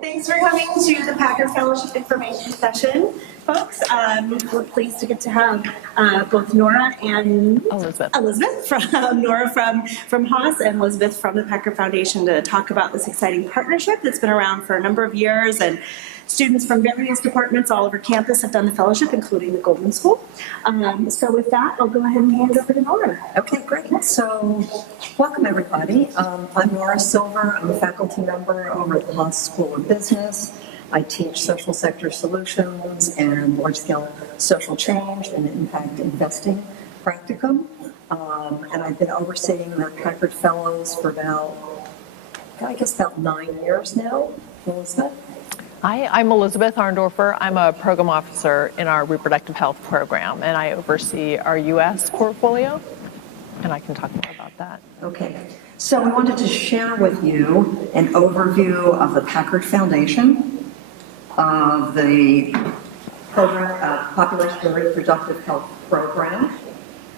Thanks for coming to the Packard Fellowship Information Session, folks. We're pleased to get to have both Nora and Elizabeth from Nora from Haas and Elizabeth from the Packard Foundation to talk about this exciting partnership that's been around for a number of years, and students from various departments all over campus have done the fellowship, including the Goldman School. So with that, I'll go ahead and hand it over to Nora. Okay, great. So welcome, everybody. I'm Nora Silver. I'm a faculty member over at the Haas School of Business. I teach social sector solutions and large-scale social change and impact investing practicum. And I've been overseeing the Packard Fellows for about 9 years now. Elizabeth? Hi, I'm Elizabeth Arndorfer. I'm a program officer in our reproductive health program, and I oversee our U.S. portfolio, and I can talk more about that. Okay, so we wanted to share with you an overview of the Packard Foundation, of the program, Population and Reproductive Health Program,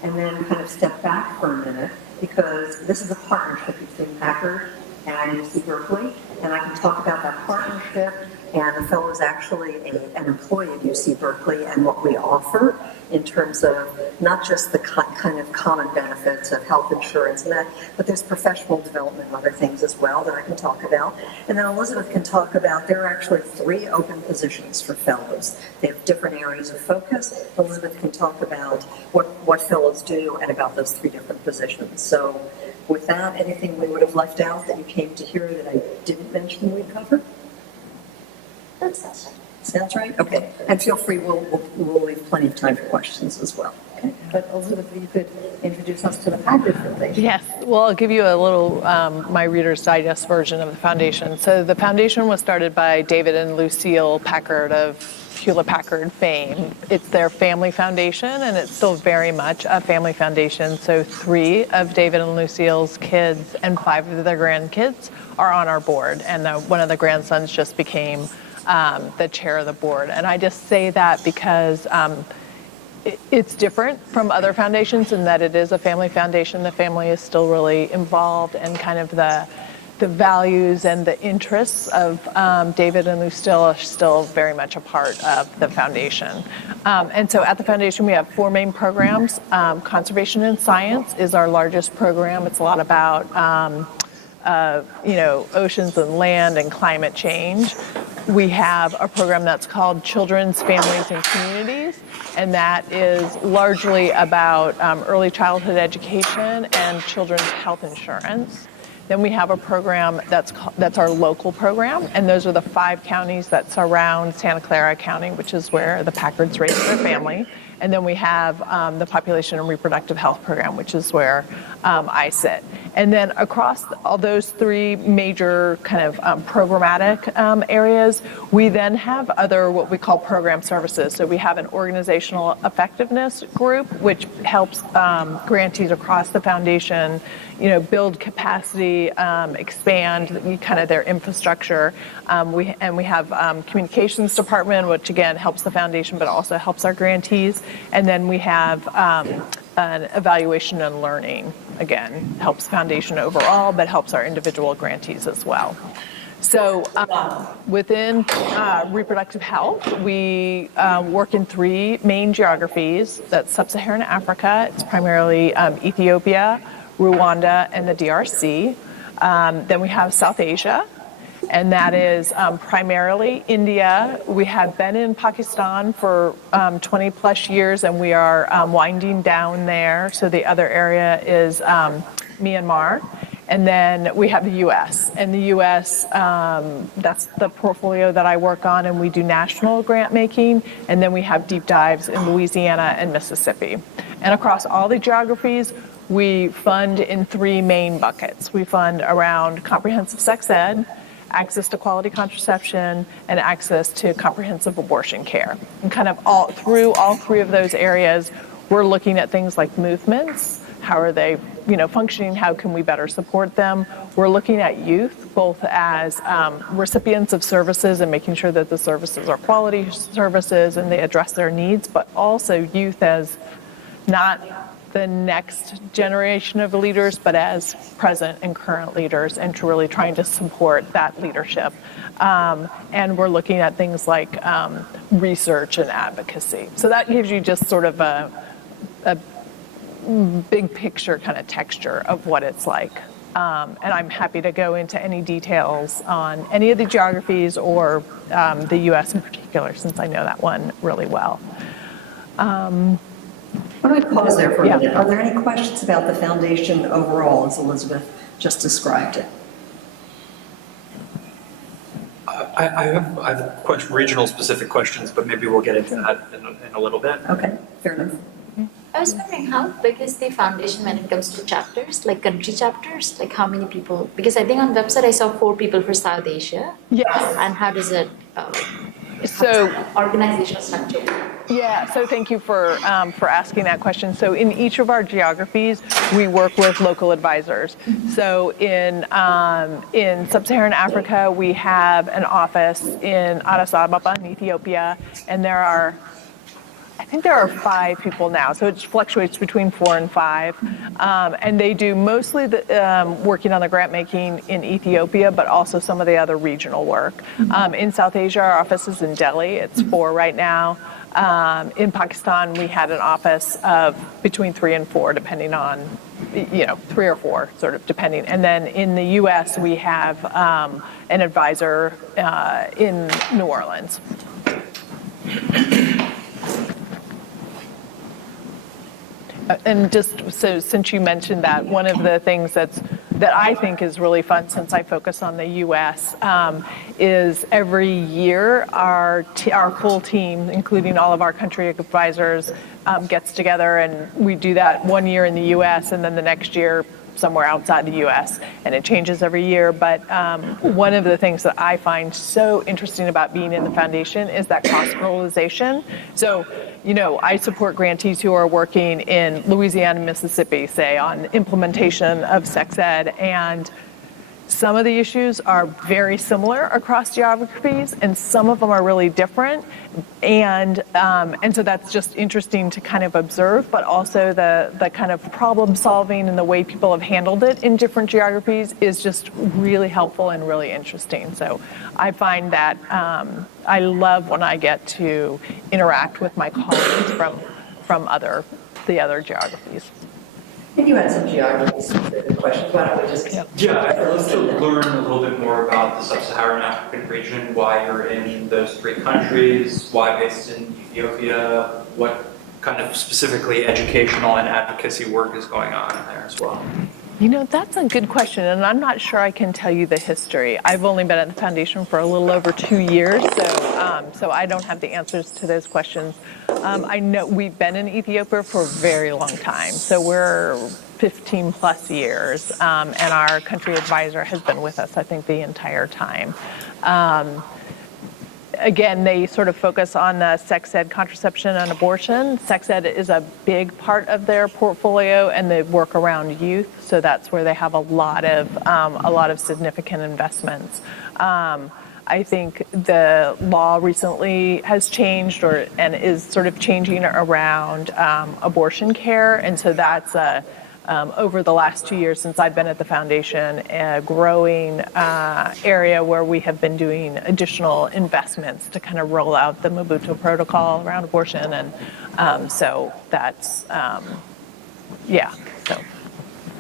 and then kind of step back for a minute, because this is a partnership between Packard and UC Berkeley, and I can talk about that partnership. And the fellow is actually an employee at UC Berkeley, and what we offer in terms of not just the kind of common benefits of health insurance and that, but there's professional development and other things as well that I can talk about. And then Elizabeth can talk about, there are actually 3 open positions for fellows. They have different areas of focus. Elizabeth can talk about what fellows do and about those 3 different positions. So with that, anything we would have left out that you came to hear that I didn't mention we covered? Sounds right? Okay. And feel free, we'll leave plenty of time for questions as well. Okay. But Elizabeth, you could introduce us to the Packard Foundation. Yes. Well, I'll give you a little, my Reader's Digest version of the foundation. So the foundation was started by David and Lucille Packard of Hewlett-Packard fame. It's their family foundation, and it's still very much a family foundation. So 3 of David and Lucille's kids and 5 of their grandkids are on our board, and one of the grandsons just became the chair of the board. And I just say that because it's different from other foundations in that it is a family foundation. The family is still really involved, and kind of the values and the interests of David and Lucille are still very much a part of the foundation. And so at the foundation, we have 4 main programs. Conservation and Science is our largest program. It's a lot about oceans and land and climate change. We have a program that's called Children's, Families, and Communities, and that is largely about early childhood education and children's health insurance. Then we have a program that's our local program, and those are the 5 counties that surround Santa Clara County, which is where the Packards raised their family. And then we have the Population and Reproductive Health Program, which is where I sit. And then across all those 3 major kind of programmatic areas, we then have other what we call program services. So we have an organizational effectiveness group, which helps grantees across the foundation build capacity, expand kind of their infrastructure. We have communications department, which again helps the foundation, but also helps our grantees. And then we have an evaluation and learning, again, helps foundation overall, but helps our individual grantees as well. So within reproductive health, we work in 3 main geographies. That's Sub-Saharan Africa. It's primarily Ethiopia, Rwanda, and the DRC. Then we have South Asia, and that is primarily India. We have been in Pakistan for 20 plus years, and we are winding down there. So the other area is Myanmar. And then we have the U.S. And the U.S., that's the portfolio that I work on, and we do national grant making. And then we have deep dives in Louisiana and Mississippi. And across all the geographies, we fund in 3 main buckets. We fund around comprehensive sex ed, access to quality contraception, and access to comprehensive abortion care. And kind of through all 3 of those areas, we're looking at things like movements. How are they, functioning? How can we better support them? We're looking at youth, both as recipients of services and making sure that the services are quality services and they address their needs, but also youth as not the next generation of leaders, but as present and current leaders, and to really trying to support that leadership. And we're looking at things like research and advocacy. So that gives you just sort of a big picture kind of texture of what it's like. And I'm happy to go into any details on any of the geographies or the U.S. in particular, since I know that one really well. Why don't I pause there for a Yeah. minute? Are there any questions about the foundation overall, as Elizabeth just described it? I have regional specific questions, but maybe we'll get into that in a little bit. Okay, fair enough. I was wondering, how big is the foundation when it comes to chapters, like country chapters? Like how many people? Because I think on the website I saw 4 people for South Asia. Yes. And how does it, So organizational structure? yeah, so thank you for asking that question. So in each of our geographies, we work with local advisors. So in sub-Saharan Africa, we have an office in Addis Ababa in Ethiopia, and I think there are 5 people now, so it fluctuates between 4 and 5. And they do mostly the working on the grant making in Ethiopia, but also some of the other regional work. In South Asia, our office is in Delhi. It's 4 right now. In Pakistan, we had an office of between 3 and 4, depending on, 3 or 4, sort of depending. And then in the U.S., we have an advisor in New Orleans. And just so since you mentioned that, one of the things that I think is really fun, since I focus on the U.S., is every year our full team, including all of our country advisors, gets together, and we do that one year in the U.S. and then the next year somewhere outside the U.S. and it changes every year. But one of the things that I find so interesting about being in the foundation is that cross-fertilization. So, I support grantees who are working in Louisiana, Mississippi, say, on implementation of sex ed, and some of the issues are very similar across geographies, and some of them are really different. And so that's just interesting to kind of observe, but also the kind of problem solving and the way people have handled it in different geographies is just really helpful and really interesting. So I find that I love when I get to interact with my colleagues from the other geographies. And you had some geography-specific questions. Why don't we just... Yeah, I'd love to learn a little bit more about the sub-Saharan African region, why you're in those 3 countries, why based in Ethiopia, what kind of specifically educational and advocacy work is going on in there as well. That's a good question, and I'm not sure I can tell you the history. I've only been at the foundation for a little over 2 years, so I don't have the answers to those questions. I know we've been in Ethiopia for a very long time, so we're 15 plus years, and our country advisor has been with us, I think, the entire time. Again, they sort of focus on the sex ed, contraception, and abortion. Sex ed is a big part of their portfolio, and they work around youth, so that's where they have a lot of significant investments. I think the law recently has changed and is sort of changing around abortion care, and so that's over the last 2 years since I've been at the foundation, a growing area where we have been doing additional investments to kind of roll out the Mobutu protocol around abortion, and so that's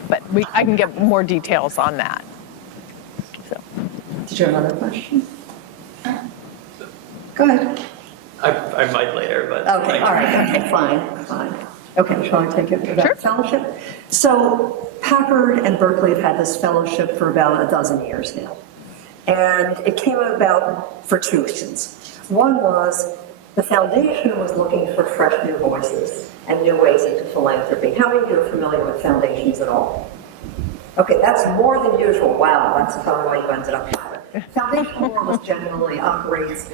but I can get more details on that. So. Did you have another question? Go ahead. I might later, but... Okay, all right, okay, fine. Okay, shall I take it for that Sure. fellowship? So Packard and Berkeley have had this fellowship for about a dozen years now. And it came about for 2 reasons. One was the foundation was looking for fresh new voices and new ways into philanthropy. How many of you are familiar with foundations at all? Okay, that's more than usual. Wow, that's probably why you ended up here. Foundation world generally operates,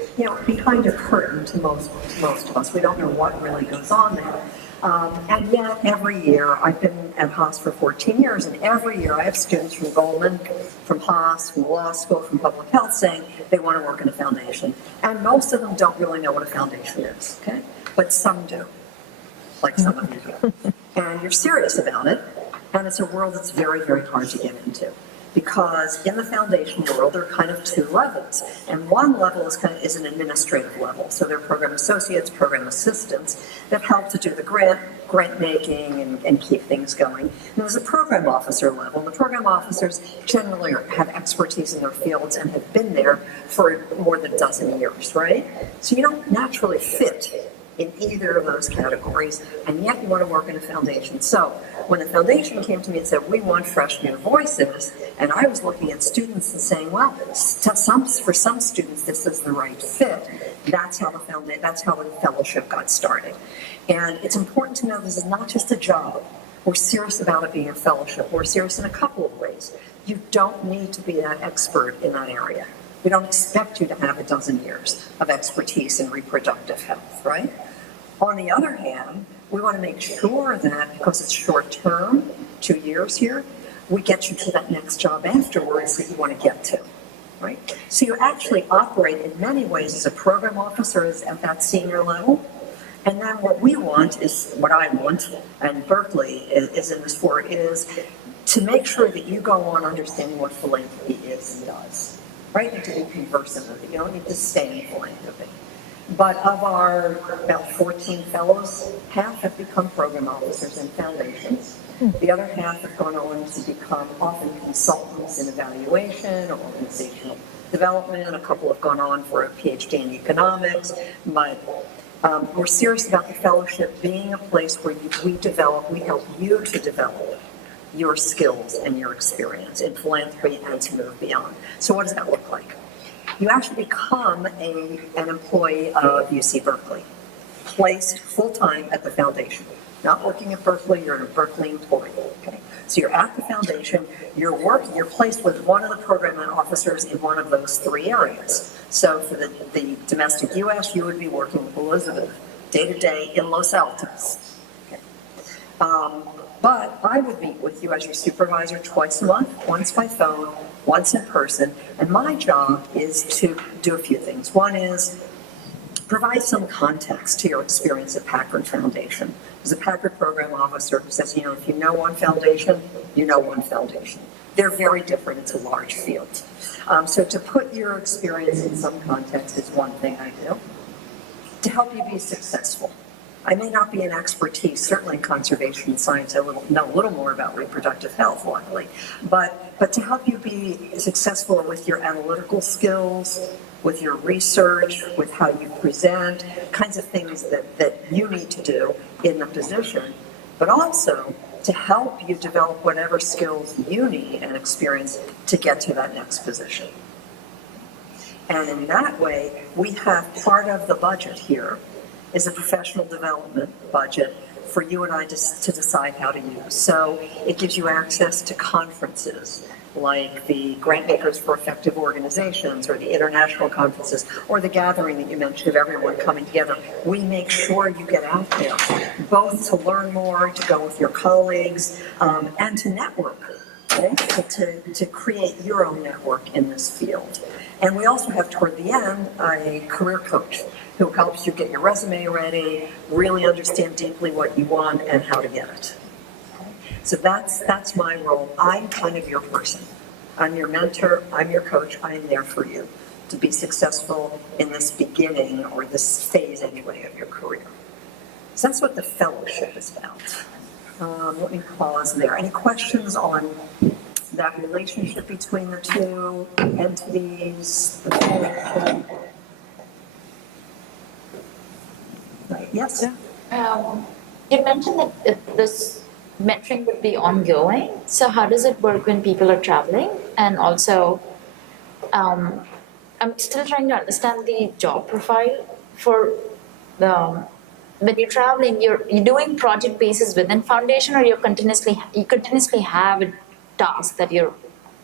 behind a curtain to most of us. We don't know what really goes on there. And yet, every year, I've been at Haas for 14 years, and every year I have students from Goldman, from Haas, from law school, from public health saying they want to work in a foundation. And most of them don't really know what a foundation is, okay? But some do. like some of you do. And you're serious about it, and it's a world that's very, very hard to get into. Because in the foundation world, there are kind of two levels. And one level is an administrative level. So there are program associates, program assistants that help to do the grant making and keep things going. And there's a program officer level. The program officers generally have expertise in their fields and have been there for more than a dozen years, right? So you don't naturally fit in either of those categories, and yet you want to work in a foundation. So when the foundation came to me and said, we want fresh new voices, and I was looking at students and saying, well, for some students this is the right fit, that's how the fellowship got started. And it's important to know this is not just a job. We're serious about it being a fellowship. We're serious in a couple of ways. You don't need to be that expert in that area. We don't expect you to have a dozen years of expertise in reproductive health, right? On the other hand, we want to make sure that because it's short term, 2 years here, we get you to that next job afterwards that you want to get to, right? So you actually operate in many ways as a program officer at that senior level. And then what we want is, what I want, and Berkeley is in this for, is to make sure that you go on understanding what philanthropy is and does. Right, and to be conversant with it. You don't need to stay in philanthropy. But of our about 14 fellows, half have become program officers in foundations. The other half have gone on to become often consultants in evaluation or organizational development. A couple have gone on for a PhD in economics. But we're serious about the fellowship being a place where we help you to develop your skills and your experience in philanthropy and to move beyond. So what does that look like? You actually become an employee of UC Berkeley, placed full-time at the foundation. Not working at Berkeley, you're a Berkeley employee, okay? So you're at the foundation, you're placed with one of the program officers in one of those three areas. So for the domestic US, you would be working with Elizabeth day-to-day in Los Altos. Okay. But I would meet with you as your supervisor twice a month, once by phone, once in person, and my job is to do a few things. One is provide some context to your experience at Packard Foundation. As a Packard program officer who says, if you know one foundation, you know one foundation. They're very different, it's a large field. So to put your experience in some context is one thing I do. To help you be successful. I may not be an expertise, certainly in conservation science, I know a little more about reproductive health, luckily, but to help you be successful with your analytical skills, with your research, with how you present, kinds of things that you need to do in the position, but also to help you develop whatever skills you need and experience to get to that next position. And in that way, we have part of the budget here is a professional development budget for you and I to decide how to use. So it gives you access to conferences like the Grant Makers for Effective Organizations or the international conferences or the gathering that you mentioned of everyone coming together. We make sure you get out there, both to learn more, to go with your colleagues, and to network, okay? to create your own network in this field. And we also have, toward the end, a career coach who helps you get your resume ready, really understand deeply what you want and how to get it. So that's my role. I'm kind of your person. I'm your mentor, I'm your coach, I'm there for you to be successful in this beginning or this phase anyway of your career. So that's what the fellowship is about. Let me pause there. Any questions on that relationship between the two entities? Right. Yes. You mentioned that this mentoring would be ongoing. So how does it work when people are traveling? And also, I'm still trying to understand the job profile for when you're traveling. You're doing project basis within foundation, or you continuously have a task that you're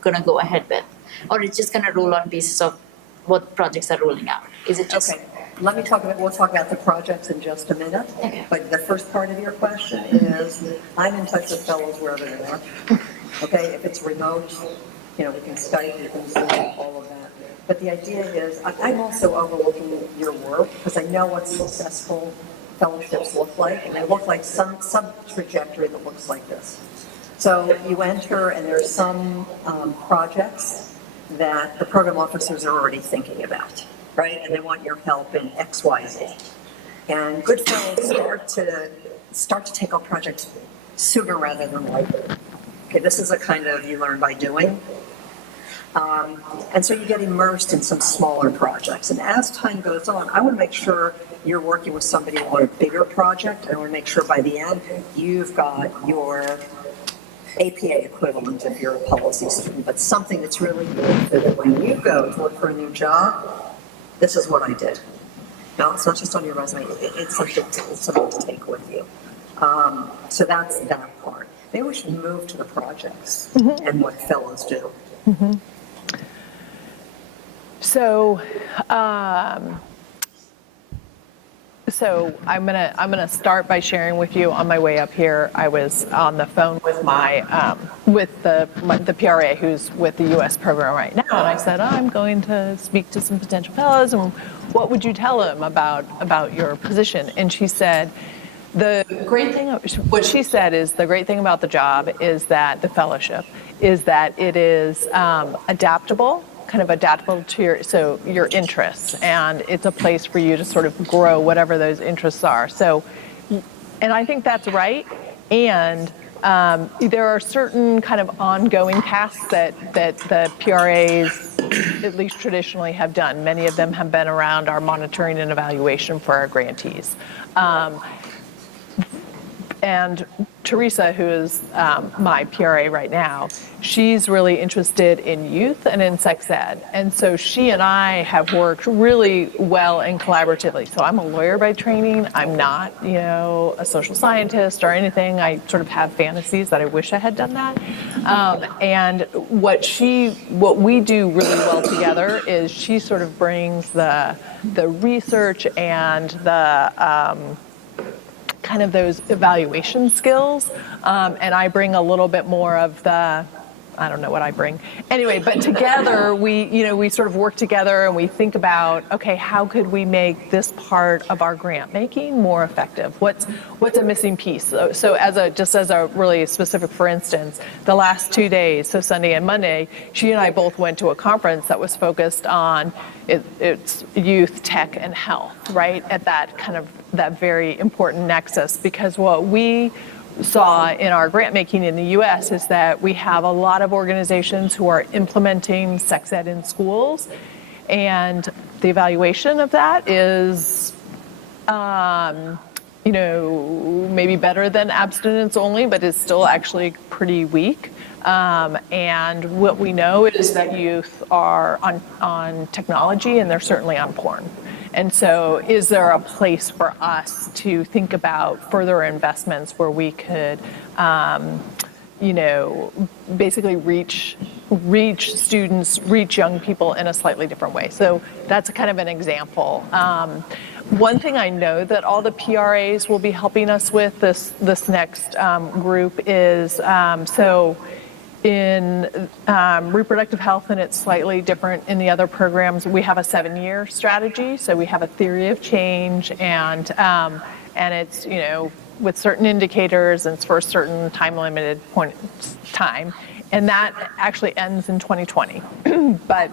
gonna go ahead with, or it's just gonna roll on basis of what projects are rolling out. Is it just okay? We'll talk about the projects in just a minute. Okay. But the first part of your question is, I'm in touch with fellows wherever they are. Okay, if it's remote, we can Skype, we can Zoom, all of that. But the idea is, I'm also overlooking your work because I know what successful fellowships look like, and they look like some trajectory that looks like this. So you enter, and there's some projects that the program officers are already thinking about, right? And they want your help in X, Y, Z. And good fellows start to take on projects sooner rather than later. Okay, this is a kind of you learn by doing. And so you get immersed in some smaller projects. And as time goes on, I want to make sure you're working with somebody on a bigger project. I want to make sure by the end you've got your APA equivalent if you're a policy student, but something that's really good so that when you go to look for a new job, this is what I did. No, it's not just on your resume. It's something to take with you. So that's that part. Maybe we should move to the projects and what fellows do. Mm-hmm. So, I'm gonna start by sharing with you. On my way up here, I was on the phone with the PRA who's with the U.S. program right now, and I said, I'm going to speak to some potential fellows, and what would you tell them about your position? And she said, what she said is the great thing about the job is that the fellowship is that it is adaptable. Kind of adaptable to your interests, and it's a place for you to sort of grow whatever those interests are. So, and I think that's right. And there are certain kind of ongoing tasks that the PRAs, at least traditionally, have done. Many of them have been around our monitoring and evaluation for our grantees. And Teresa, who is my PRA right now, she's really interested in youth and in sex ed. And so she and I have worked really well and collaboratively. So I'm a lawyer by training. I'm not, a social scientist or anything. I sort of have fantasies that I wish I had done that. And what we do really well together is she sort of brings the research and the kind of those evaluation skills, and I bring a little bit more of the, I don't know what I bring. Anyway, but together we sort of work together and we think about, okay, how could we make this part of our grant making more effective? What's a missing piece? So as a really specific, for instance, the last 2 days, so Sunday and Monday, she and I both went to a conference that was focused on it's youth, tech, and health, right? At that very important nexus, because what we saw in our grant making in the U.S. is that we have a lot of organizations who are implementing sex ed in schools, and the evaluation of that is, maybe better than abstinence only, but is still actually pretty weak. And what we know is that youth are on technology, and they're certainly on porn. And so is there a place for us to think about further investments where we could, basically reach students, reach young people in a slightly different way? So that's kind of an example. One thing I know that all the PRAs will be helping us with this next group is, in reproductive health, and it's slightly different in the other programs, we have a 7-year strategy. So we have a theory of change, and it's, with certain indicators, and it's for a certain time-limited point time. And that actually ends in 2020. But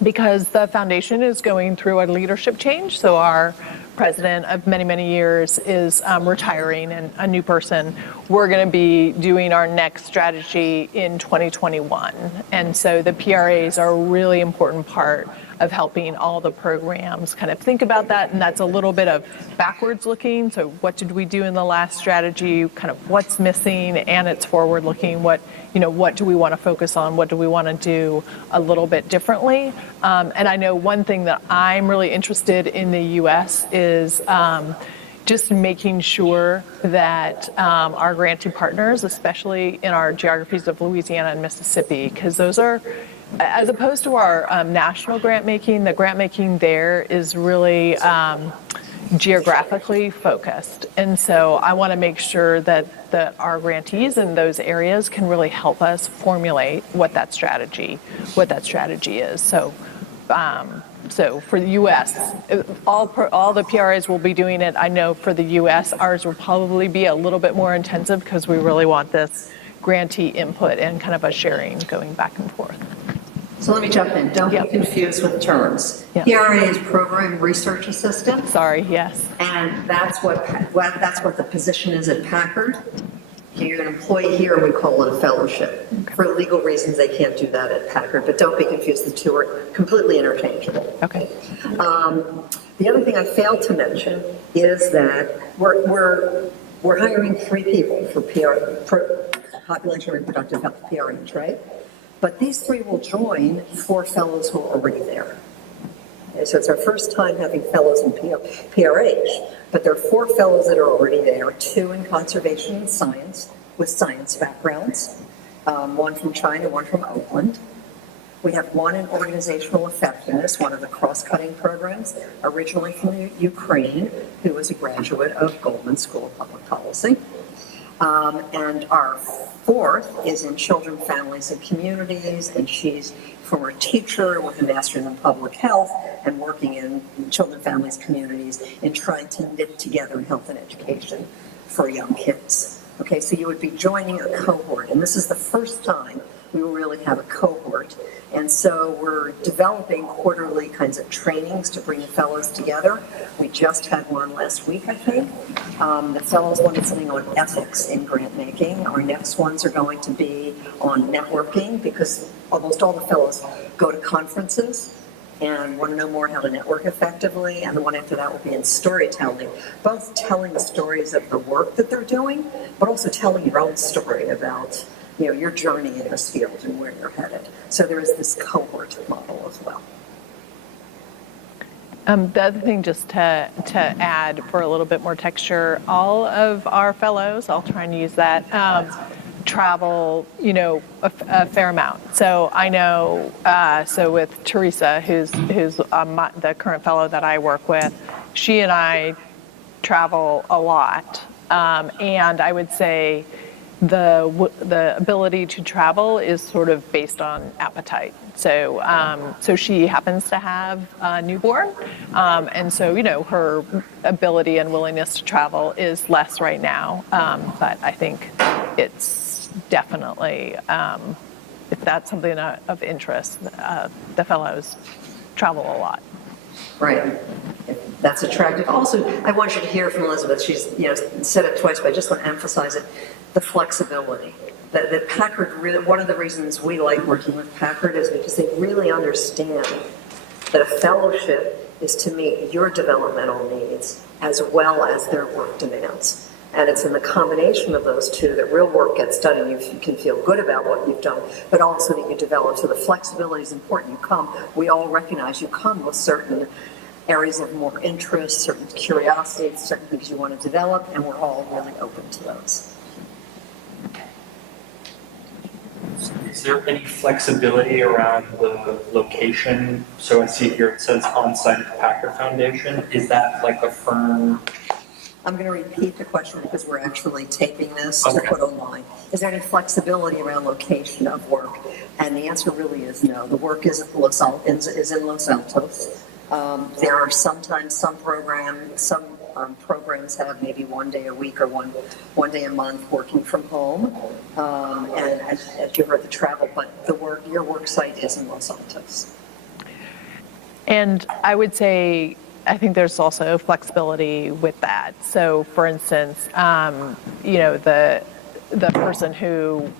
because the foundation is going through a leadership change, so our president of many, many years is retiring, and a new person, we're going to be doing our next strategy in 2021. And so the PRAs are a really important part of helping all the programs kind of think about that. And that's a little bit of backwards looking. So what did we do in the last strategy? Kind of what's missing, and it's forward looking. What do we want to focus on? What do we want to do a little bit differently? And I know one thing that I'm really interested in the U.S. is just making sure that our grantee partners, especially in our geographies of Louisiana and Mississippi, because those are, as opposed to our national grant making, the grant making there is really geographically focused. And so I want to make sure that our grantees in those areas can really help us formulate what that strategy is. So So for the U.S., all the PRAs will be doing it. I know for the U.S., ours will probably be a little bit more intensive because we really want this grantee input and kind of a sharing going back and forth. So let me jump in. Don't Yep. be confused with terms. Yep. PRA is Program Research Assistant, Sorry, yes. and that's what the position is at Packard. You're an employee here, and we call it a fellowship. For legal reasons, they can't do that at Packard, but don't be confused. The two are completely interchangeable. Okay. The other thing I failed to mention is that we're hiring 3 people for population reproductive health, PRH, right? But these 3 will join 4 fellows who are already there. Okay, so it's our first time having fellows in PRH, but there are 4 fellows that are already there, 2 in conservation and science with science backgrounds, 1 from China, 1 from Oakland. We have 1 in organizational effectiveness, one of the cross-cutting programs, originally from Ukraine, who was a graduate of Goldman School of Public Policy. And our 4th is in children, families, and communities, and she's former teacher with a master's in public health and working in children, families, communities, and trying to knit together health and education for young kids. Okay, so you would be joining a cohort, and this is the first time we will really have a cohort. And so we're developing quarterly kinds of trainings to bring the fellows together. We just had one last week, I think. The fellows wanted something on ethics in grant making. Our next ones are going to be on networking, because almost all the fellows go to conferences and want to know more how to network effectively. And the one after that will be in storytelling, both telling the stories of the work that they're doing, but also telling your own story about your journey in this field and where you're headed. So there is this cohort model as well. The other thing, just to add for a little bit more texture, all of our fellows, I'll try and use that, travel, a fair amount. So I know, so with Teresa, who's the current fellow that I work with, she and I travel a lot, and I would say the ability to travel is sort of based on appetite. So so she happens to have a newborn, and so her ability and willingness to travel is less right now. But I think it's definitely, if that's something of interest, the fellows travel a lot. Right. That's attractive. Also, I want you to hear from Elizabeth. She's said it twice, but I just want to emphasize it. The flexibility. That Packard really, one of the reasons we like working with Packard is because they really understand that a fellowship is to meet your developmental needs as well as their work demands. And it's in the combination of those two that real work gets done and you can feel good about what you've done, but also that you develop. So the flexibility is important. We all recognize you come with certain areas of more interest, certain curiosity, certain things you want to develop, and we're all really open to those. Is there any flexibility around the location? So I see here it says on-site at the Packard Foundation. Is that like a firm? I'm going to repeat the question because we're actually taping this Okay. to put online. Is there any flexibility around location of work? And the answer really is no. The work is in Los Altos. There are sometimes some programs have maybe 1 day a week or one day a month working from home. And as you heard, the travel, but your work site is in Los Altos. And I would say, I think there's also flexibility with that. So for instance, the person who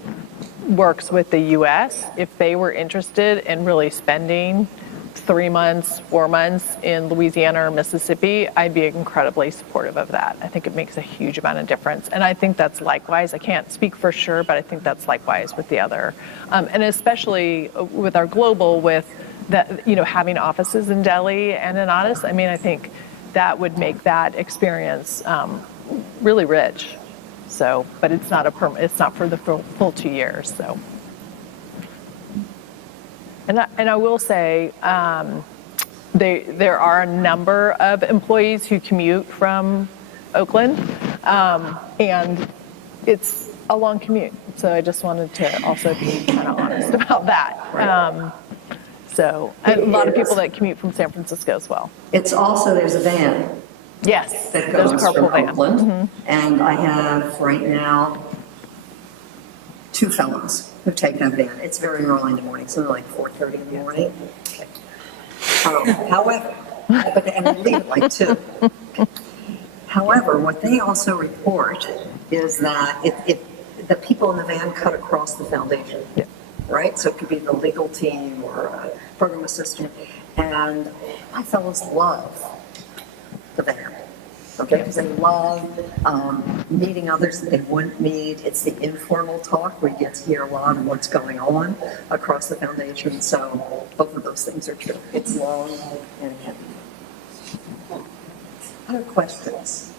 works with the US, if they were interested in really spending 3 months, 4 months in Louisiana or Mississippi, I'd be incredibly supportive of that. I think it makes a huge amount of difference. And I think that's likewise, I can't speak for sure, but I think that's likewise with the other. And especially with our global, with that, having offices in Delhi and in Addis, I think that would make that experience really rich. So, but it's not it's not for the full 2 years. So, and I will say, there are a number of employees who commute from Oakland, and it's a long commute. So I just wanted to also be kind of honest about that. So a lot of people that commute from San Francisco as well. It's also, there's a van Yes, that there's goes carpool from van. Oakland. And I have right now 2 fellows who take that van. It's very early in the morning, something like 4:30 in the morning. However, and they leave at like 2. However, what they also report is that the people in the van cut across the foundation, right? So it could be the legal team or a program assistant. And my fellows love the van, okay? Because they love meeting others that they wouldn't meet. It's the informal talk where you get to hear a lot of what's going on across the foundation. So both of those things are true. It's long and heavy. Other questions?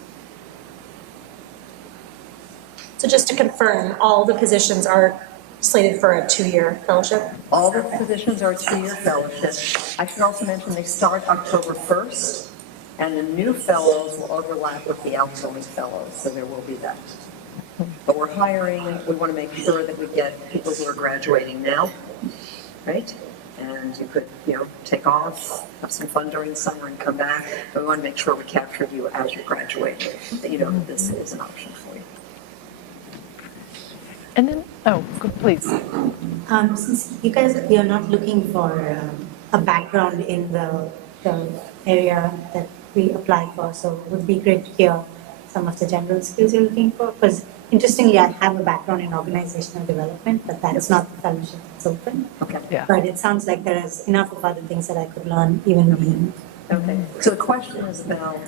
So just to confirm, all the positions are slated for a 2-year fellowship? All the positions are 2-year fellowships. I should also mention they start October 1st, and the new fellows will overlap with the outgoing fellows, so there will be that. But we're hiring, we want to make sure that we get people who are graduating now, right? And you could, take off, have some fun during the summer and come back. But we want to make sure we capture you as you're graduating, that you know that this is an option for you. And then, please. Since you guys, you're not looking for a background in the area that we apply for, so it would be great to hear some of the general skills you're looking for. Because interestingly, I have a background in organizational development, but that's not the fellowship that's open. Okay. Yeah. But it sounds like there is enough of other things that I could learn even in. Okay. So the question is about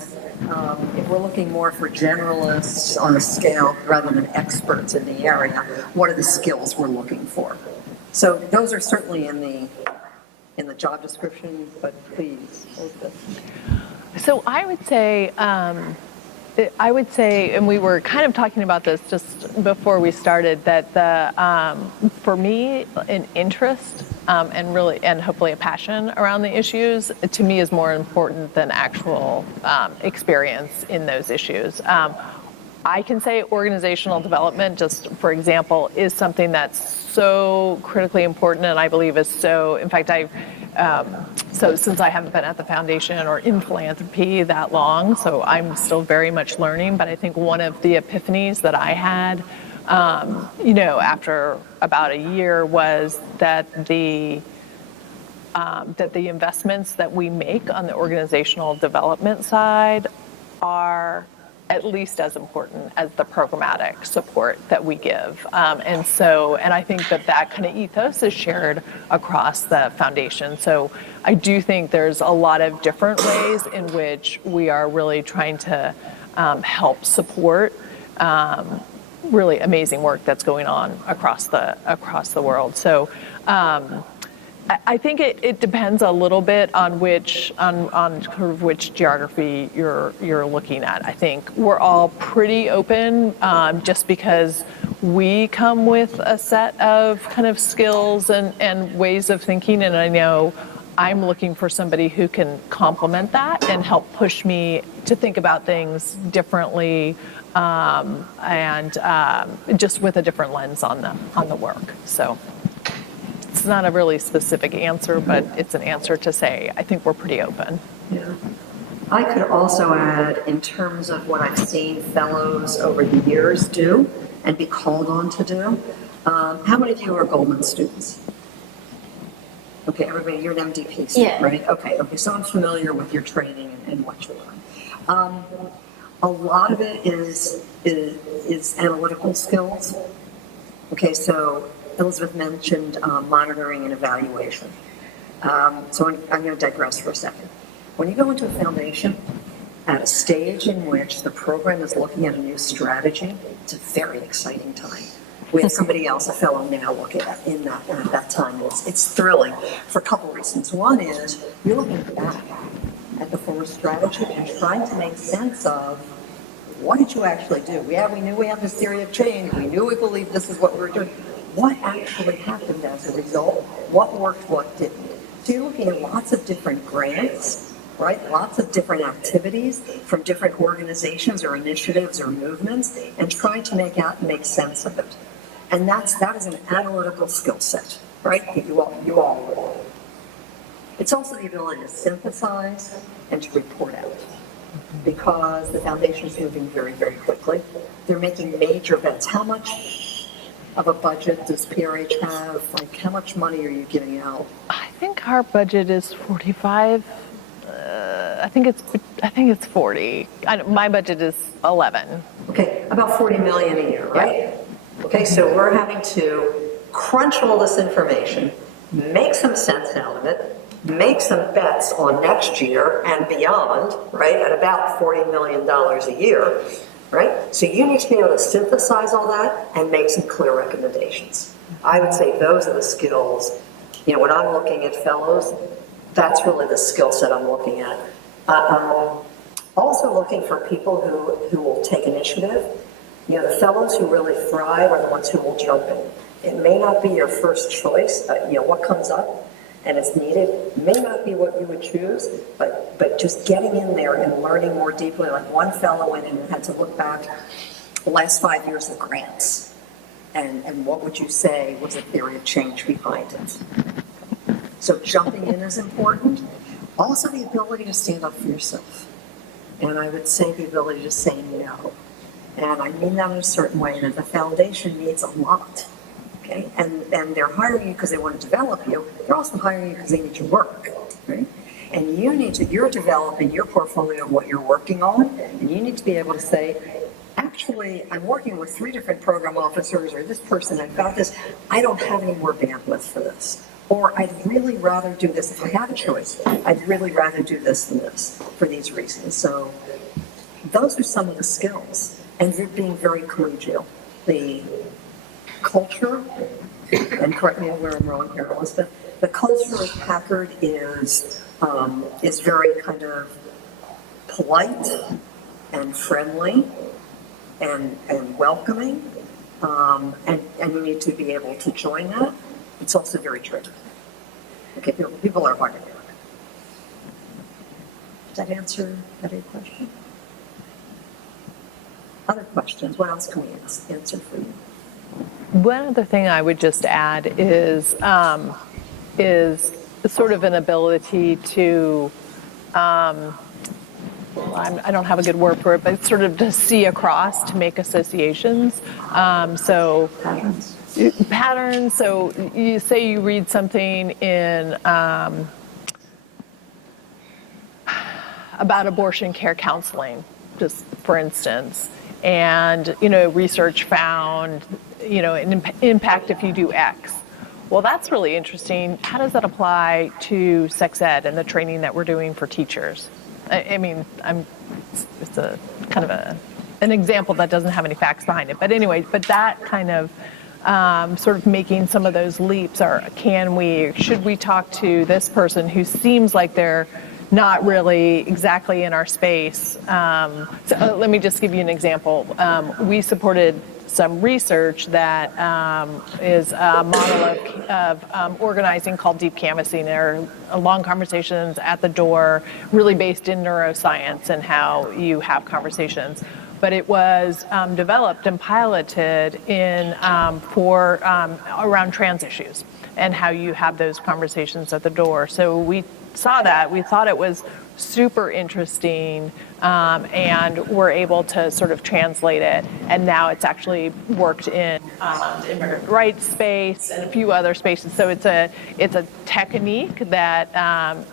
if we're looking more for generalists on a scale rather than experts in the area, what are the skills we're looking for? So those are certainly in the job description, but please, Elizabeth. So I would say, and we were kind of talking about this just before we started, that for me, an interest and hopefully a passion around the issues, to me, is more important than actual experience in those issues. I can say organizational development, just for example, is something that's so critically important, and I believe is so. In fact, so since I haven't been at the foundation or in philanthropy that long, so I'm still very much learning. But I think one of the epiphanies that I had, after about a year, was that the investments that we make on the organizational development side are at least as important as the programmatic support that we give. And I think that kind of ethos is shared across the foundation. So I do think there's a lot of different ways in which we are really trying to help support really amazing work that's going on across the world. So I think it depends a little bit on which geography you're looking at. I think we're all pretty open, just because we come with a set of kind of skills and ways of thinking, and I know I'm looking for somebody who can complement that and help push me to think about things differently, and just with a different lens on the work. So. It's not a really specific answer, but it's an answer to say I think we're pretty open. Yeah. I could also add, in terms of what I've seen fellows over the years do and be called on to do, how many of you are Goldman students? Okay, everybody, you're an MDP student, right? Okay, so I'm familiar with your training and what you learn. A lot of it is analytical skills. Okay, so Elizabeth mentioned monitoring and evaluation. So I'm going to digress for a second. When you go into a foundation at a stage in which the program is looking at a new strategy, it's a very exciting time. We have somebody else, a fellow now, looking at that time. It's thrilling for a couple reasons. One is you're looking back at the former strategy and trying to make sense of what did you actually do? We knew we had this theory of change. We knew we believed this is what we were doing. What actually happened as a result? What worked, what didn't? So you're looking at lots of different grants, right? Lots of different activities from different organizations or initiatives or movements, and trying to make sense of it. And that is an analytical skill set, right? That you all It's also the ability to synthesize and to report out, because the foundation is moving very, very quickly. They're making major bets. How much of a budget does PRH have? Like, how much money are you giving out? I think our budget is 45. I think it's 40. My budget is 11. Okay, about 40 million a year, right? Okay, so we're having to crunch all this information, make some sense out of it, make some bets on next year and beyond, right, at about $40 million a year, right? So you need to be able to synthesize all that and make some clear recommendations. I would say those are the skills. You know, when I'm looking at fellows, that's really the skill set I'm looking at. Also looking for people who will take initiative. You know, the fellows who really thrive are the ones who will jump in. It may not be your first choice, you know, what comes up and is needed may not be what you would choose, but just getting in there and learning more deeply. Like one fellow went in and had to look back the last 5 years of grants, and what would you say was a theory of change behind it? So jumping in is important. Also the ability to stand up for yourself. And I would say the ability to say no. And I mean that in a certain way, that the foundation needs a lot. Okay? And they're hiring you because they want to develop you. They're also hiring you because they need your work. Right? And you're developing your portfolio of what you're working on, and you need to be able to say, actually, I'm working with 3 different program officers, or this person, I've got this, I don't have any more bandwidth for this. Or I'd really rather do this. If I have a choice, I'd really rather do this than this for these reasons. So those are some of the skills. And you're being very collegial. The culture, and correct me where I'm wrong here, Elizabeth, the culture of Packard is very kind of polite and friendly and welcoming. And you need to be able to join that. It's also very tricky. Okay, people are hard to work. Does that answer your question? Other questions? What else can we answer for you? One other thing I would just add is sort of an ability to, I don't have a good word for it, but sort of to see across, to make associations. Patterns. So you say you read something in about abortion care counseling, just for instance, and research found an impact if you do X. Well, that's really interesting. How does that apply to sex ed and the training that we're doing for teachers? It's a kind of an example that doesn't have any facts behind it, but anyway, that kind of sort of making some of those leaps should we talk to this person who seems like they're not really exactly in our space? So let me just give you an example. We supported some research that is a model of organizing called deep canvassing. There are long conversations at the door, really based in neuroscience and how you have conversations. But it was developed and piloted around trans issues and how you have those conversations at the door. So we saw that. We thought it was super interesting, and we're able to sort of translate it. And now it's actually worked in immigrant rights space and a few other spaces. So it's a technique that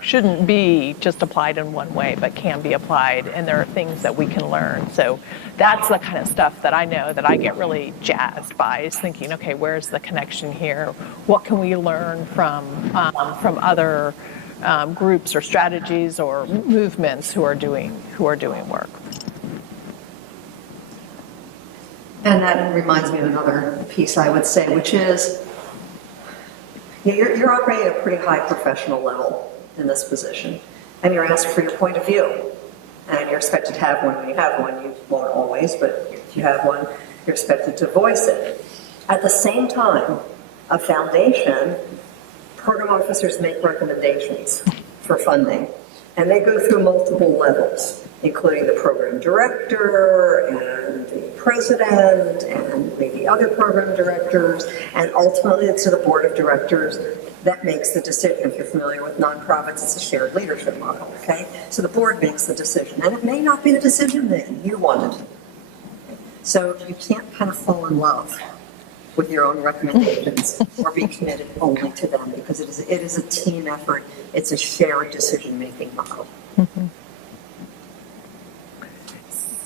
shouldn't be just applied in one way, but can be applied, and there are things that we can learn. So that's the kind of stuff that I know that I get really jazzed by, is thinking, okay, where's the connection here? What can we learn from other groups or strategies or movements who are doing work? And that reminds me of another piece I would say, which is you're operating at a pretty high professional level in this position, and you're asked for your point of view, and you're expected to have one when you have one. You won't always, but if you have one, you're expected to voice it. At the same time, a foundation, program officers make recommendations for funding, and they go through multiple levels. including the program director and the president and maybe other program directors, and ultimately it's to the board of directors that makes the decision. If you're familiar with nonprofits, it's a shared leadership model, okay? So the board makes the decision, and it may not be the decision that you wanted. So you can't kind of fall in love with your own recommendations or be committed only to them, because it is a team effort. It's a shared decision-making model.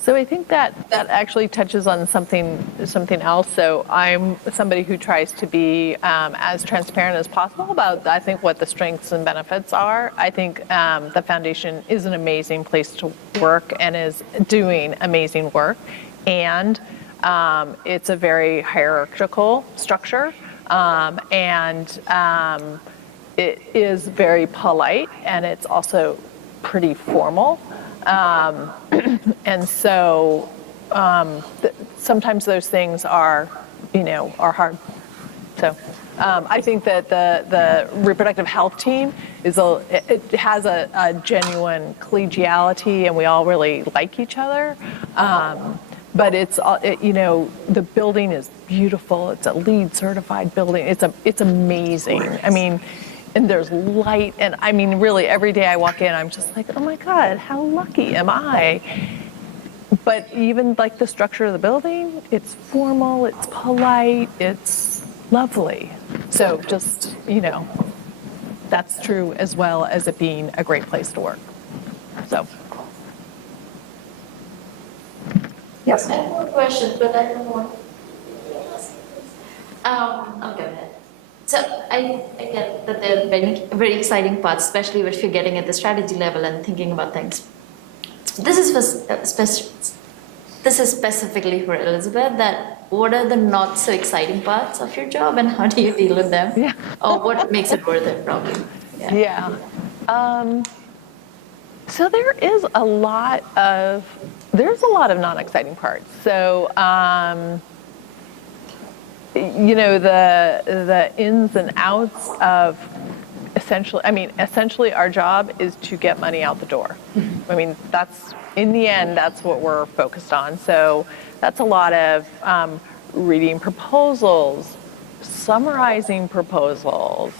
So I think that actually touches on something else. So I'm somebody who tries to be as transparent as possible about, I think, what the strengths and benefits are. I think the foundation is an amazing place to work and is doing amazing work. And it's a very hierarchical structure. It is very polite, and it's also pretty formal. And so sometimes those things are hard. So I think that the reproductive health team it has a genuine collegiality, and we all really like each other. But the building is beautiful. It's a LEED certified building. It's amazing. I mean, and there's light, and I mean, really, every day I walk in, I'm just like, oh my God, how lucky am I? But even like the structure of the building, it's formal, it's polite, it's lovely. So just, that's true as well as it being a great place to work. So. Yes. I have more questions, but I don't want. I'll go ahead. So I get that there are very, very exciting parts, especially if you're getting at the strategy level and thinking about things. This is specifically for Elizabeth. That what are the not so exciting parts of your job, and how do you deal with them? Yeah. Or what makes it worth it, probably. Yeah. So there's a lot of non-exciting parts. So, the ins and outs of essentially our job is to get money out the door. I mean, in the end, that's what we're focused on. So that's a lot of reading proposals, summarizing proposals,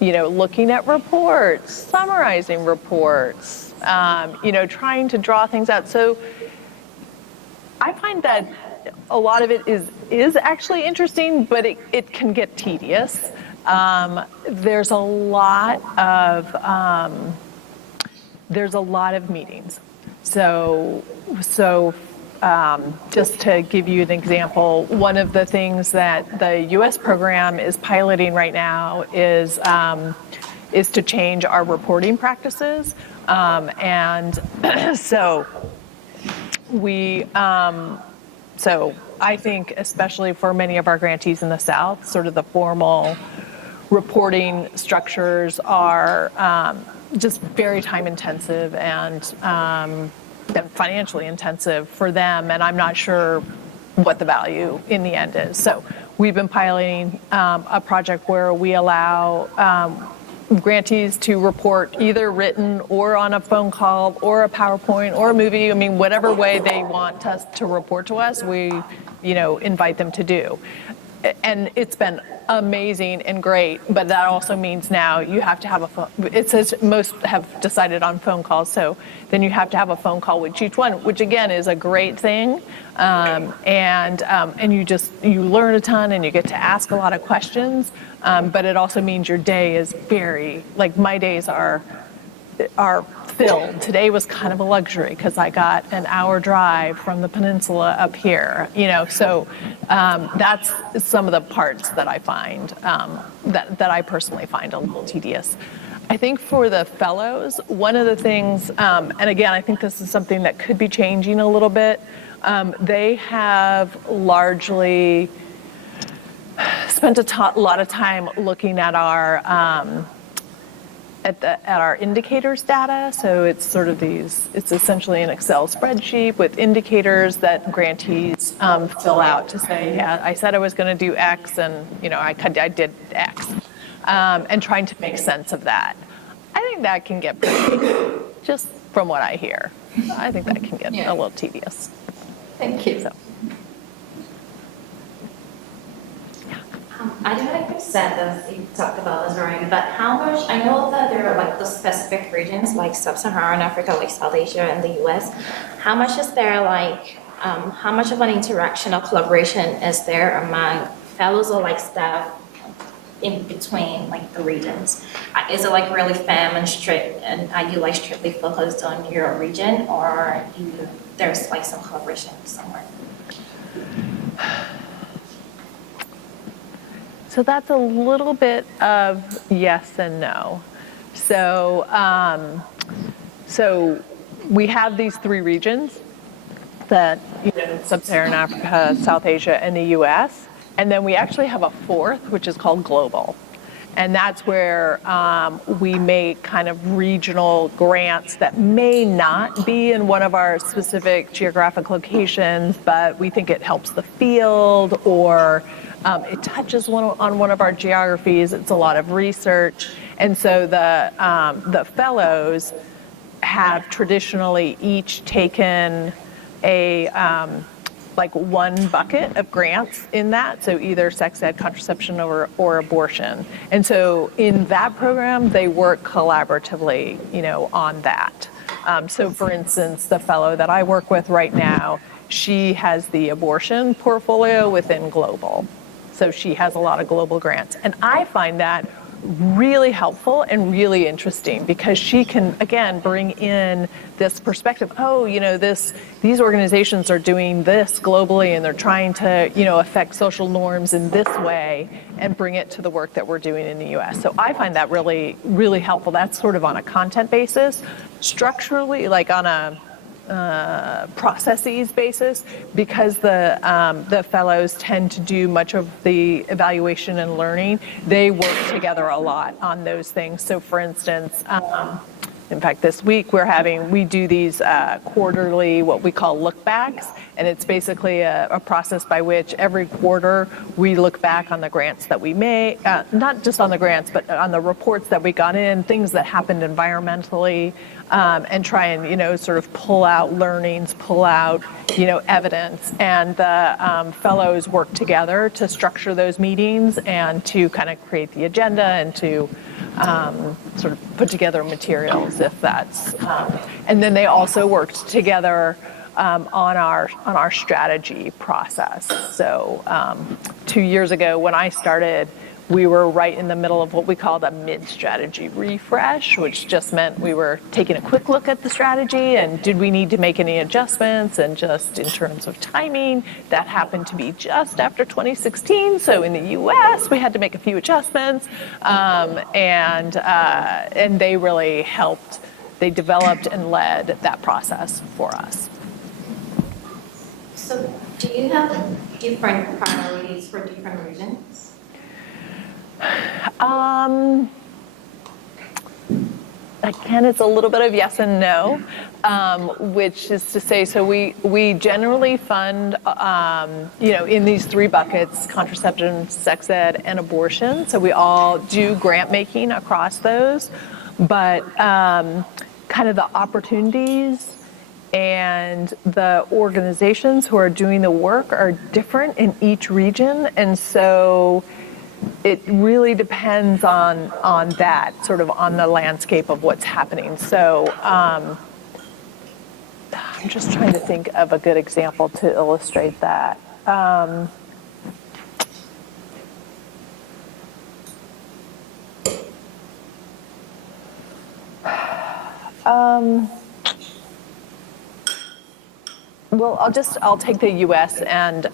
looking at reports, summarizing reports, trying to draw things out. So I find that a lot of it is actually interesting, but it can get tedious. There's a lot of meetings. So just to give you an example, one of the things that the U.S. program is piloting right now is to change our reporting practices, and so So I think, especially for many of our grantees in the South, sort of the formal reporting structures are just very time intensive and financially intensive for them, and I'm not sure what the value in the end is. So we've been piloting a project where we allow grantees to report either written or on a phone call or a PowerPoint or a movie. I mean, whatever way they want us to report to us, we, invite them to do. And it's been amazing and great, but that also means now you have to have a phone. It says most have decided on phone calls, so then you have to have a phone call with each one, which again is a great thing. And you learn a ton and you get to ask a lot of questions, but it also means your day is my days are filled. Today was kind of a luxury because I got an hour drive from the peninsula up here, so that's some of the parts that I find that I personally find a little tedious. I think for the fellows, one of the things, and again, I think this is something that could be changing a little bit, they have largely spent a lot of time looking at our our indicators data. So it's sort of it's essentially an Excel spreadsheet with indicators that grantees fill out to say, yeah, I said I was going to do X, and I did X, and trying to make sense of that. I think that can get pretty just from what I hear. I think that can get a little tedious. Thank you. So. I don't know if you said this, you talked about this already, but how much, I know that there are like the specific regions like Sub-Saharan Africa, like South Asia and the US. How much is there like, how much of an interaction or collaboration is there among fellows or like staff in between like the regions? Is it like really firm and strict, and are you like strictly focused on your region, or there's like some collaboration somewhere? So that's a little bit of yes and no. So, so we have these three regions that, Sub-Saharan Africa, South Asia, and the US. And then we actually have a fourth, which is called global. And that's where we make kind of regional grants that may not be in one of our specific geographic locations, but we think it helps the field, or it touches on one of our geographies. It's a lot of research. And so the fellows have traditionally each taken like one bucket of grants in that, so either sex ed, contraception, or abortion. And so in that program, they work collaboratively, on that. So for instance, the fellow that I work with right now, she has the abortion portfolio within Global. So she has a lot of global grants. And I find that really helpful and really interesting, because she can, again, bring in this perspective. Oh, these organizations are doing this globally, and they're trying to, affect social norms in this way, and bring it to the work that we're doing in the US. So I find that really, really helpful. That's sort of on a content basis. Structurally, like on a processes basis, because the fellows tend to do much of the evaluation and learning, they work together a lot on those things. So for instance, in fact, this week we do these quarterly, what we call look backs, and it's basically a process by which every quarter we look back on the grants that we made, not just on the grants, but on the reports that we got in, things that happened environmentally, and try and, sort of pull out learnings, pull out, evidence. And the fellows work together to structure those meetings and to kind of create the agenda and to sort of put together materials, if that's, and then they also worked together on our strategy process. So 2 years ago when I started, we were right in the middle of what we called a mid-strategy refresh, which just meant we were taking a quick look at the strategy and did we need to make any adjustments, and just in terms of timing, that happened to be just after 2016. So in the US, we had to make a few adjustments, and they really helped. They developed and led that process for us. So do you have different priorities for different regions? Again, it's a little bit of yes and no, which is to say, so we generally fund, in these three buckets: contraception, sex ed, and abortion. So we all do grant making across those, but kind of the opportunities and the organizations who are doing the work are different in each region, and so it really depends on that, sort of on the landscape of what's happening. So I'm just trying to think of a good example to illustrate that. Well, I'll take the US and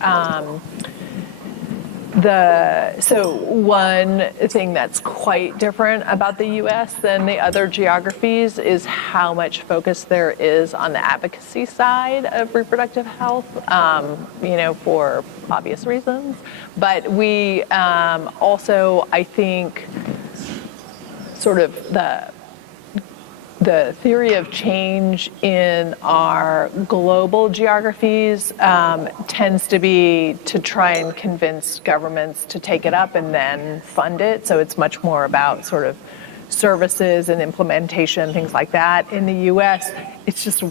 so one thing that's quite different about the US than the other geographies is how much focus there is on the advocacy side of reproductive health, for obvious reasons. But we also, I think, sort of the theory of change in our global geographies tends to be to try and convince governments to take it up and then fund it. So it's much more about sort of services and implementation, things like that. In the US, it's just,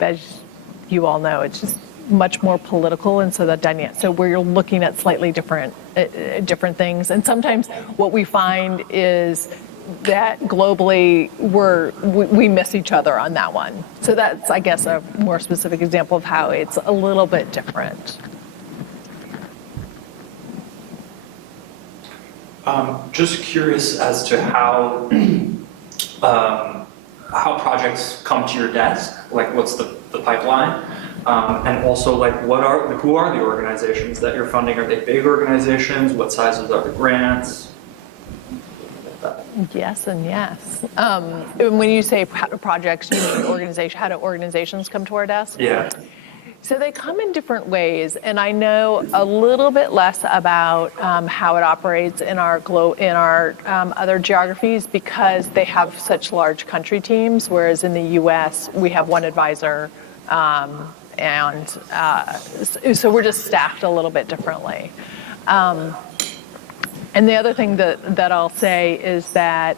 as you all know, it's just much more political, and so the dynamic. So we're looking at slightly different things, and sometimes what we find is that globally we miss each other on that one. So that's, I guess, a more specific example of how it's a little bit different. Just curious as to how projects come to your desk, like what's the pipeline? And also, like, who are the organizations that you're funding? Are they big organizations? What sizes are the grants? Yes and yes. And when you say projects, you mean organization. How do organizations come to our desk? Yeah. So they come in different ways, and I know a little bit less about how it operates in our other geographies because they have such large country teams, whereas in the U.S. we have one advisor. And so we're just staffed a little bit differently. And the other thing that I'll say is that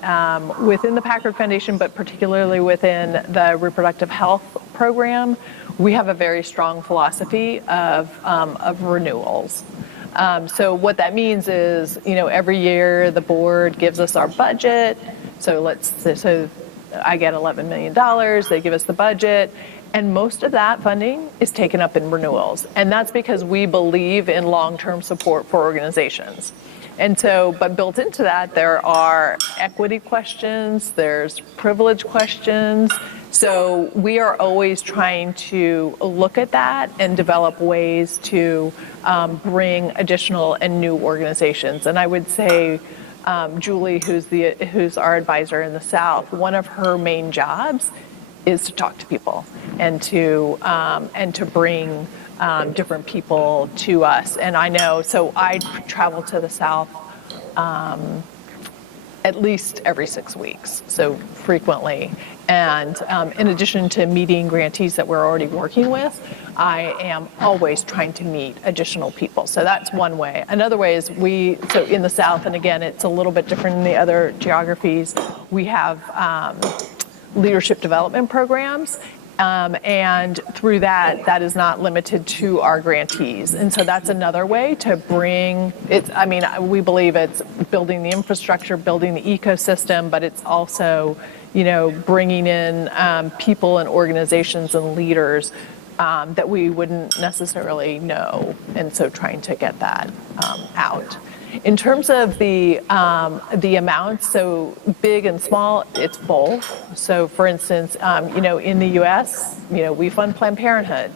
within the Packard Foundation, but particularly within the reproductive health program, we have a very strong philosophy of renewals. So what that means is, every year the board gives us our budget. So I get $11 million. They give us the budget. And most of that funding is taken up in renewals. And that's because we believe in long-term support for organizations. And so, but built into that, there are equity questions, there's privilege questions. So we are always trying to look at that and develop ways to bring additional and new organizations. And I would say, Julie, who's our advisor in the South, one of her main jobs is to talk to people and to bring different people to us. And I know, so I travel to the South at least every 6 weeks, so frequently. And in addition to meeting grantees that we're already working with, I am always trying to meet additional people. So that's one way. Another way is so in the South, and again, it's a little bit different in the other geographies, we have leadership development programs. And through that is not limited to our grantees. And so that's another way to bring it. I mean, we believe it's building the infrastructure, building the ecosystem, but it's also, bringing in people and organizations and leaders that we wouldn't necessarily know. And so trying to get that out. In terms of the amounts, so big and small, it's both. So for instance, in the US, we fund Planned Parenthood.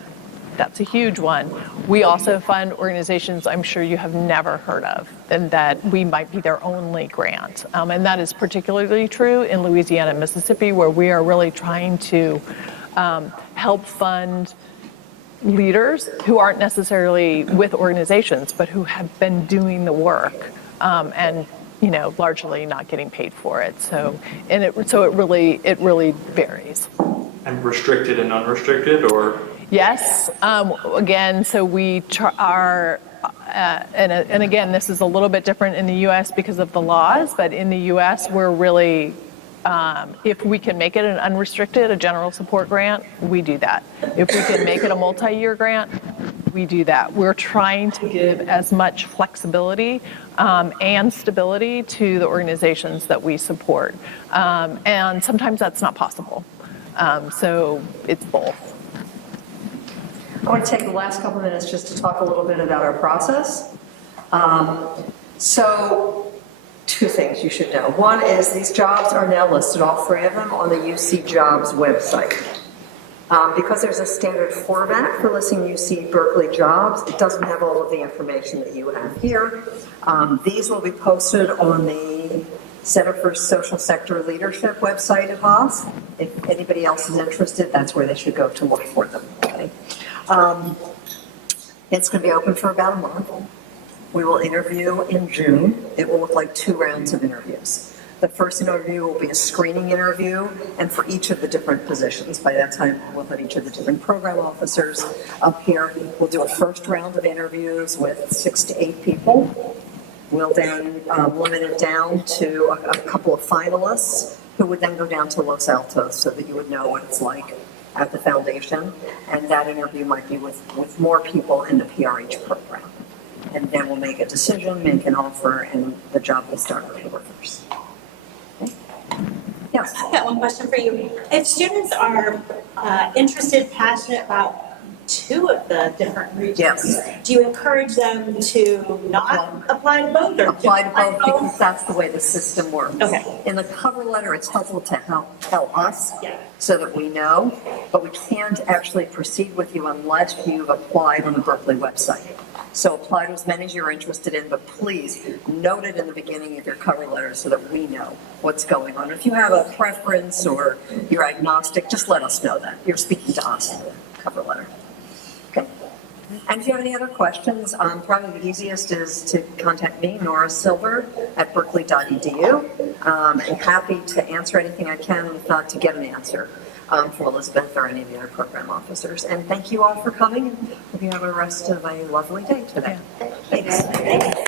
That's a huge one. We also fund organizations I'm sure you have never heard of, and that we might be their only grant. And that is particularly true in Louisiana and Mississippi, where we are really trying to help fund leaders who aren't necessarily with organizations, but who have been doing the work and largely not getting paid for it. So it really varies. And restricted and unrestricted, or? Yes. Again, so we are, and again, this is a little bit different in the U.S. because of the laws, but in the U.S. we're really, if we can make it an unrestricted, a general support grant, we do that. If we can make it a multi-year grant, we do that. We're trying to give as much flexibility and stability to the organizations that we support. And sometimes that's not possible. So it's both. I want to take the last couple of minutes just to talk a little bit about our process. So, two things you should know. One is these jobs are now listed, all three of them, on the UC Jobs website. Because there's a standard format for listing UC Berkeley jobs, it doesn't have all of the information that you have here. These will be posted on the Center for Social Sector Leadership website at Haas. If anybody else is interested, that's where they should go to look for them. Okay? It's going to be open for about a month. We will interview in June. It will look like 2 rounds of interviews. The first interview will be a screening interview, and for each of the different positions. By that time, we'll put each of the different program officers up here. We'll do a first round of interviews with 6 to 8 people. We'll then limit it down to a couple of finalists who would then go down to Los Altos so that you would know what it's like at the foundation. And that interview might be with more people in the PRH program. And then we'll make a decision, make an offer, and the job will start October 1st. Okay? Yes. I've got one question for you. If students are interested, passionate about two of the different regions, Yes. do you encourage them to not apply to both or Apply to both because that's the way the system works. Okay. In the cover letter, it's helpful to tell us Yeah. so that we know, but we can't actually proceed with you unless you've applied on the Berkeley website. So apply to as many as you're interested in, but please note it in the beginning of your cover letter so that we know what's going on. If you have a preference or you're agnostic, just let us know that. You're speaking to us in the cover letter. Okay. And if you have any other questions, probably the easiest is to contact me, Nora Silver, at berkeley.edu. I'm happy to answer anything I can, if not to get an answer from Elizabeth or any of the other program officers. And thank you all for coming. Hope you have a rest of a lovely day today. Thanks.